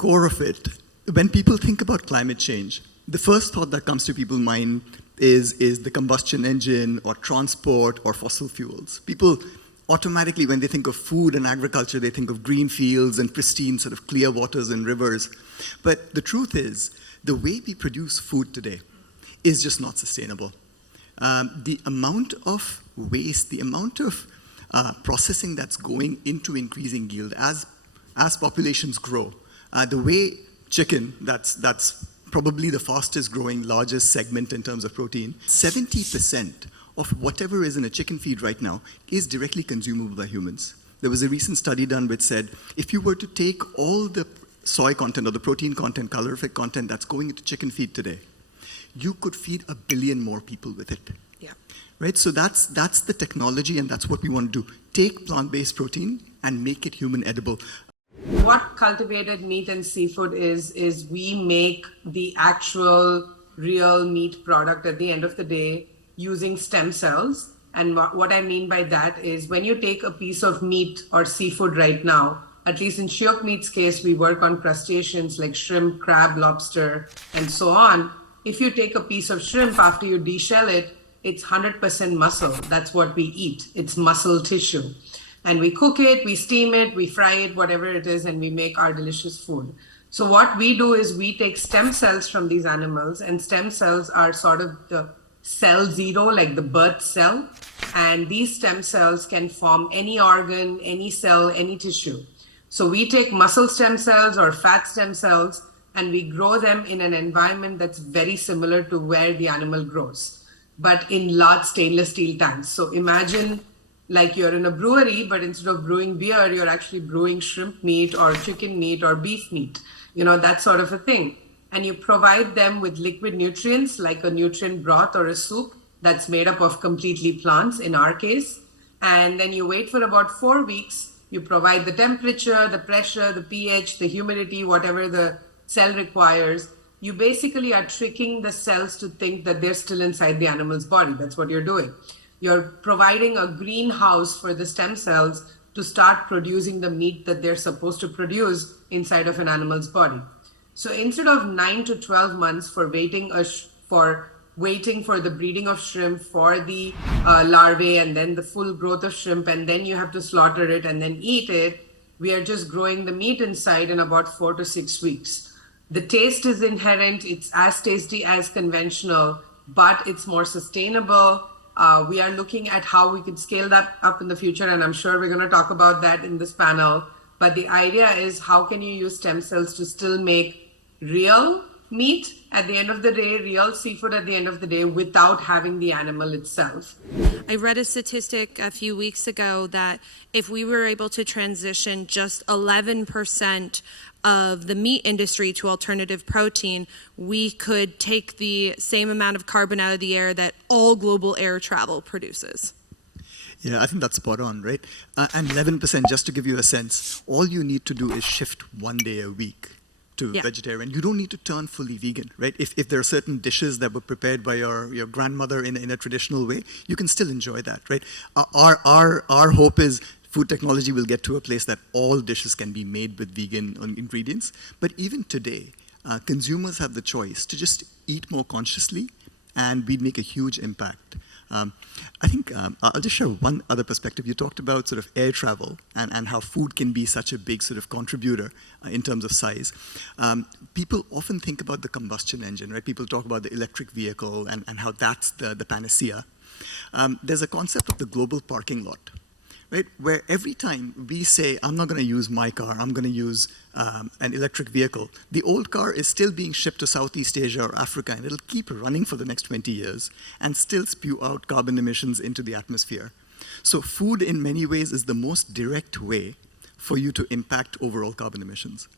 core of it, when people think about climate change, the first thought that comes to people's mind is the combustion engine or transport or fossil fuels. People automatically, when they think of food and agriculture, they think of green fields and pristine sort of clear waters and rivers. But the truth is, the way we produce food today is just not sustainable. The amount of waste, the amount of processing that's going into increasing yield as populations grow, the way chicken, that's probably the fastest growing, largest segment in terms of protein, 70% of whatever is in a chicken feed right now is directly consumable by humans. There was a recent study done which said, if you were to take all the soy content or the protein content, calorific content that's going into chicken feed today, you could feed 1 billion more people with it. Yeah. Right? So that's the technology, and that's what we want to do. Take plant-based protein and make it human edible. What cultivated meat and seafood is we make the actual real meat product at the end of the day using stem cells. And what I mean by that is when you take a piece of meat or seafood right now, at least in Shiok Meat's case, we work on crustaceans like shrimp, crab, lobster, and so on. If you take a piece of shrimp after you deshell it, it's 100% muscle. That's what we eat. It's muscle tissue. And we cook it, we steam it, we fry it, whatever it is, and we make our delicious food. So what we do is we take stem cells from these animals, and stem cells are sort of the cell zero, like the birth cell. And these stem cells can form any organ, any cell, any tissue. So we take muscle stem cells or fat stem cells, and we grow them in an environment that's very similar to where the animal grows, but in large stainless steel tanks. So imagine like you're in a brewery, but instead of brewing beer, you're actually brewing shrimp meat or chicken meat or beef meat, that sort of a thing. And you provide them with liquid nutrients like a nutrient broth or a soup that's made up of completely plants in our case. And then you wait for about 4 weeks. You provide the temperature, the pressure, the pH, the humidity, whatever the cell requires. You basically are tricking the cells to think that they're still inside the animal's body. That's what you're doing. You're providing a greenhouse for the stem cells to start producing the meat that they're supposed to produce inside of an animal's body. So instead of 9 to 12 months for waiting for the breeding of shrimp, for the larvae, and then the full growth of shrimp, and then you have to slaughter it and then eat it, we are just growing the meat inside in about 4 to 6 weeks. The taste is inherent. It's as tasty as conventional, but it's more sustainable. We are looking at how we could scale that up in the future, and I'm sure we're going to talk about that in this panel. But the idea is, how can you use stem cells to still make real meat at the end of the day, real seafood at the end of the day, without having the animal itself? I read a statistic a few weeks ago that if we were able to transition just 11% of the meat industry to alternative protein, we could take the same amount of carbon out of the air that all global air travel produces. Yeah, I think that's spot on, right? And 11%, just to give you a sense, all you need to do is shift 1 day a week to vegetarian. You don't need to turn fully vegan, right? If there are certain dishes that were prepared by your grandmother in a traditional way, you can still enjoy that, right? Our hope is food technology will get to a place that all dishes can be made with vegan ingredients. But even today, consumers have the choice to just eat more consciously, and we'd make a huge impact. I think I'll just share one other perspective. You talked about sort of air travel and how food can be such a big sort of contributor in terms of size. People often think about the combustion engine, right? People talk about the electric vehicle and how that's the panacea. There's a concept of the global parking lot, right? Where every time we say, I'm not going to use my car, I'm going to use an electric vehicle, the old car is still being shipped to Southeast Asia or Africa, and it'll keep running for the next 20 years and still spew out carbon emissions into the atmosphere. So food in many ways is the most direct way for you to impact overall carbon emissions.